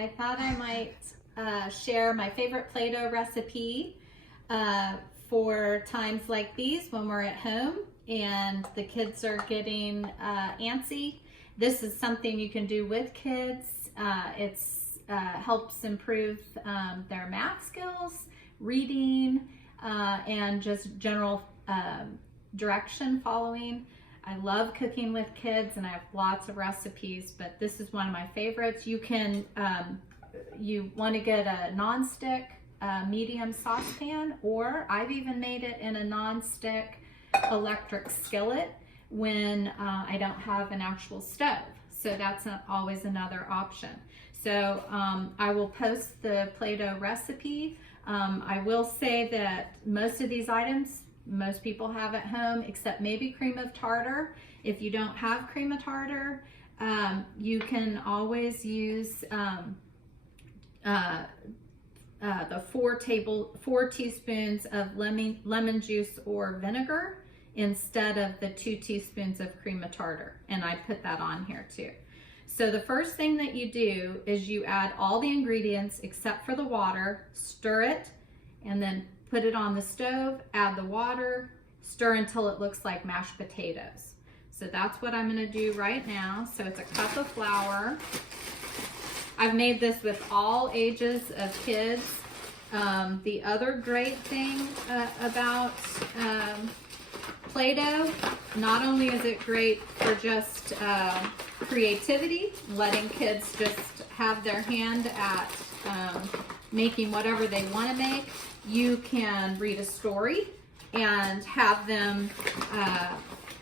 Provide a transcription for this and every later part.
I thought I might share my favorite Play-Doh recipe for times like these when we're at home and the kids are getting antsy. This is something you can do with kids. It helps improve their math skills, reading, and just general direction following. I love cooking with kids and I have lots of recipes, but this is one of my favorites. You can, you want to get a non-stick medium saucepan, or I've even made it in a non-stick electric skillet when I don't have an actual stove. So that's always another option. So I will post the Play-Doh recipe. I will say that most of these items most people have at home, except maybe cream of tartar. If you don't have cream of tartar, you can always use the 4 teaspoons of lemon juice or vinegar instead of the 2 teaspoons of cream of tartar. And I put that on here too. So the first thing that you do is you add all the ingredients except for the water, stir it, and then put it on the stove, add the water, stir until it looks like mashed potatoes. So that's what I'm gonna do right now. So it's a cup of flour. I've made this with all ages of kids. The other great thing about Play-Doh, not only is it great for just creativity, letting kids just have their hand at making whatever they want to make, you can read a story and have them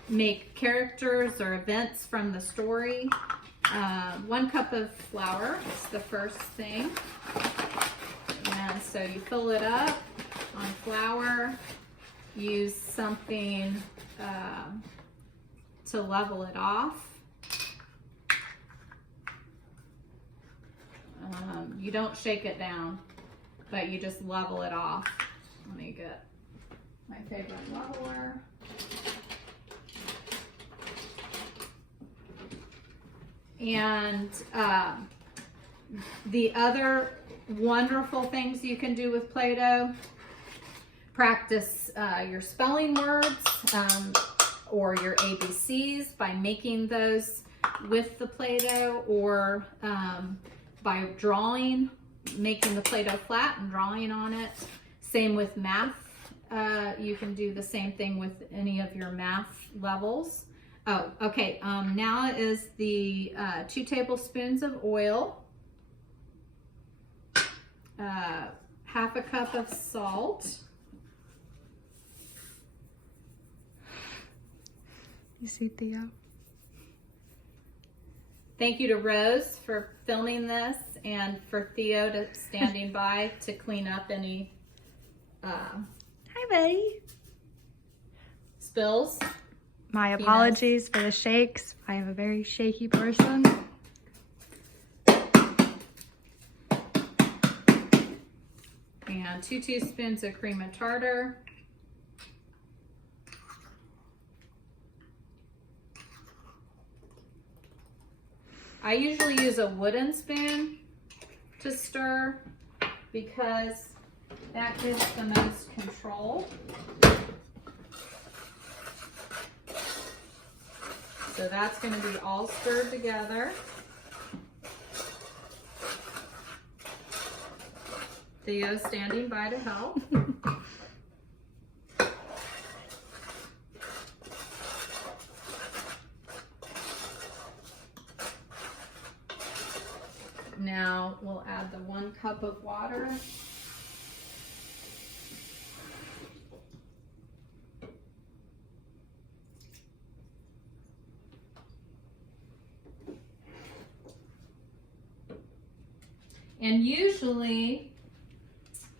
make characters or events from the story. 1 cup of flour is the first thing. And so you fill it up on flour. Use something to level it off. You don't shake it down, but you just level it off. Let me get my favorite leveler. And the other wonderful things you can do with Play-Doh, practice your spelling words or your ABCs by making those with the Play-Doh, or by drawing, making the Play-Doh flat and drawing on it. Same with math. You can do the same thing with any of your math levels. Oh, okay. Now is the 2 tablespoons of oil, half a cup of salt. You see Theo? Thank you to Rose for filming this, and for Theo to standing by to clean up any Hi, buddy. spills. My apologies for the shakes. I am a very shaky person. And 2 teaspoons of cream of tartar. I usually use a wooden spoon to stir because that gives the most control. So that's going to be all stirred together. Theo standing by to help. Now we'll add the 1 cup of water. And usually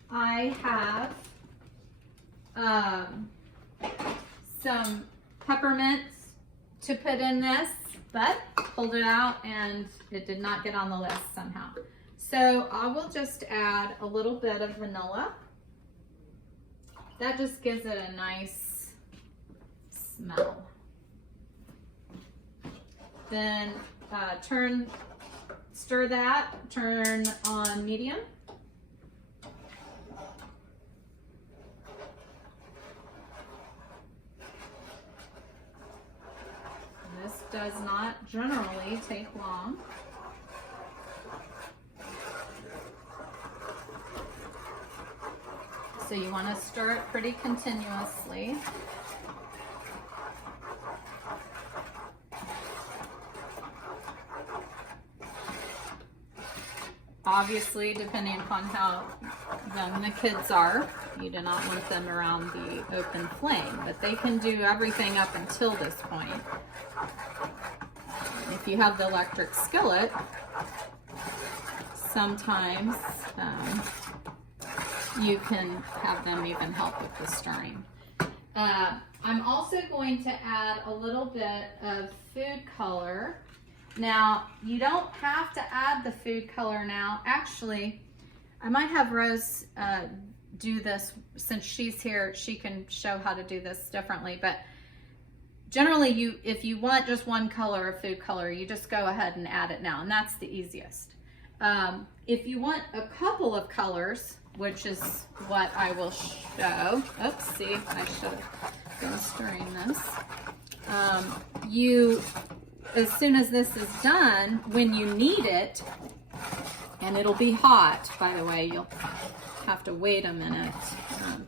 I have some peppermints to put in this, but pulled it out and it did not get on the list somehow. So I will just add a little bit of vanilla. That just gives it a nice smell. Then Stir that, turn on medium. This does not generally take long. So you want to stir it pretty continuously. Obviously, depending upon how young the kids are, you do not want them around the open flame, but they can do everything up until this point. If you have the electric skillet, sometimes you can have them even help with the stirring. I'm also going to add a little bit of food color. Now, you don't have to add the food color now. Actually, I might have Rose do this. Since she's here, she can show how to do this differently. But generally, if you want just one color of food color, you just go ahead and add it now, and that's the easiest. If you want a couple of colors, which is what I will show. Oops, see, I should have been stirring this. As soon as this is done, when you knead it, and it'll be hot, by the way, you'll have to wait a minute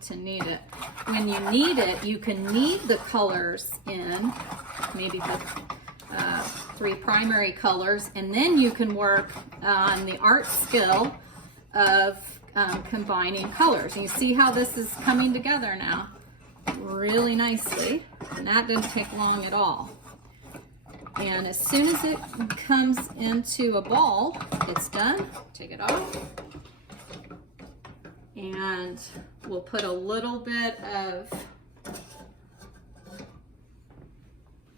to knead it. When you knead it, you can knead the colors in, maybe the 3 primary colors, and then you can work on the art skill of combining colors. And you see how this is coming together now really nicely, and that didn't take long at all. And as soon as it comes into a ball, it's done. Take it off. And we'll put a little bit of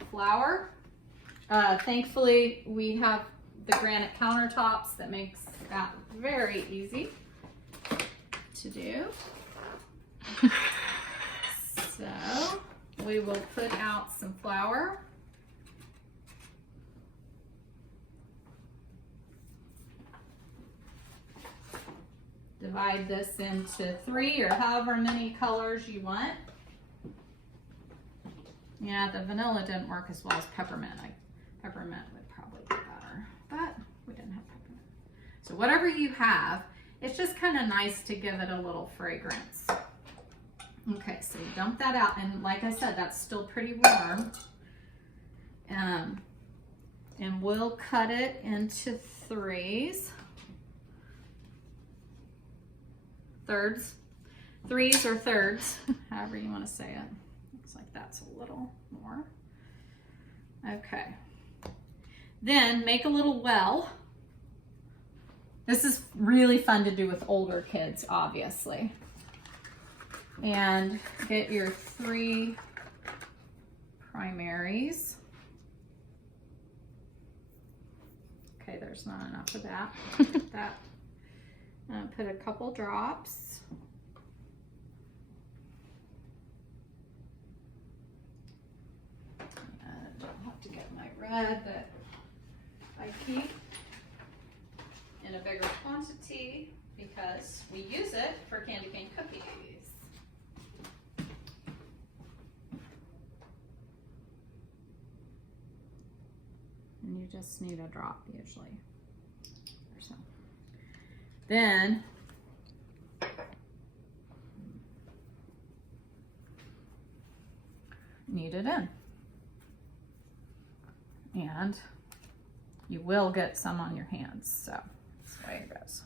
flour. Thankfully, we have the granite countertops that makes that very easy to do. So we will put out some flour. Divide this into 3 or however many colors you want. Yeah, the vanilla didn't work as well as peppermint. Peppermint would probably be better, but we didn't have peppermint. So whatever you have, it's just kind of nice to give it a little fragrance. Okay, so you dump that out, and like I said, that's still pretty warm. And we'll cut it into 3s. Thirds, 3s or thirds, however you want to say it. Looks like that's a little more. Okay. Then make a little well. This is really fun to do with older kids, obviously. And get your 3 primaries. Okay, there's not enough of that. That. Put a couple drops. And I'll have to get my red that I keep in a bigger quantity because we use it for candy cane cookies. And you just need a drop usually or so. Then knead it in. And you will get some on your hands, so that's the way it goes.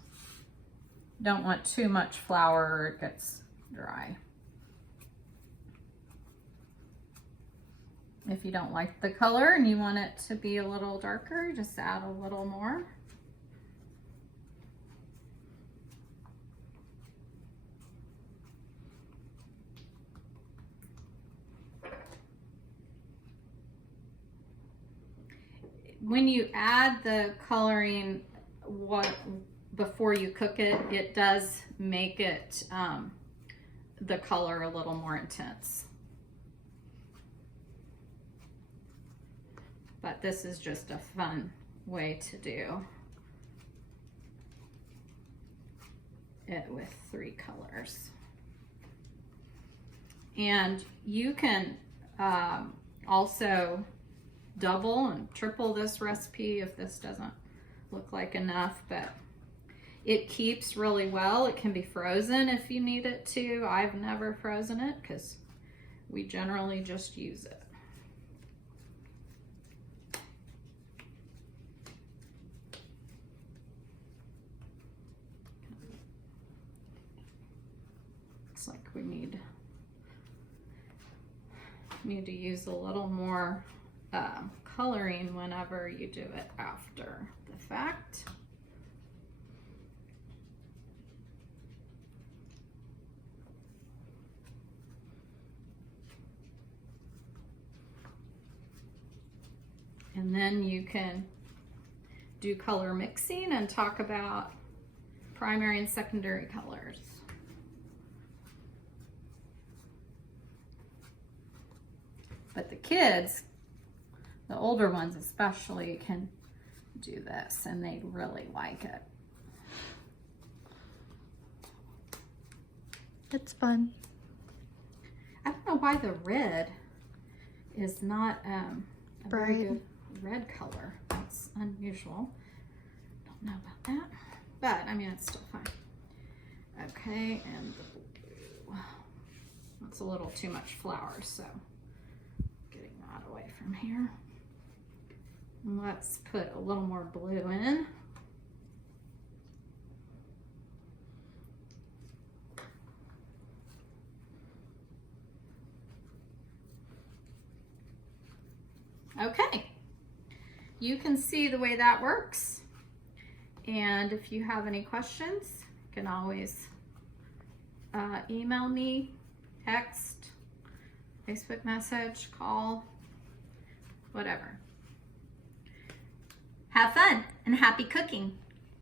Don't want too much flour or it gets dry. If you don't like the color and you want it to be a little darker, just add a little more. When you add the coloring before you cook it, it does make it the color a little more intense. But this is just a fun way to do. it with 3 colors. And you can also double and triple this recipe if this doesn't look like enough, but it keeps really well. It can be frozen if you need it to. I've never frozen it because we generally just use it. Looks like we need to use a little more coloring whenever you do it after the fact. And then you can do color mixing and talk about primary and secondary colors. But the kids, the older ones especially, can do this and they really like it. It's fun. I don't know why the red is not a very good red color. That's unusual. Don't know about that, but I mean, it's still fine. Okay, and the blue. That's a little too much flour, so getting that away from here. And let's put a little more blue in. Okay, you can see the way that works. And if you have any questions, you can always email me, text, Facebook message, call, whatever. Have fun and happy cooking.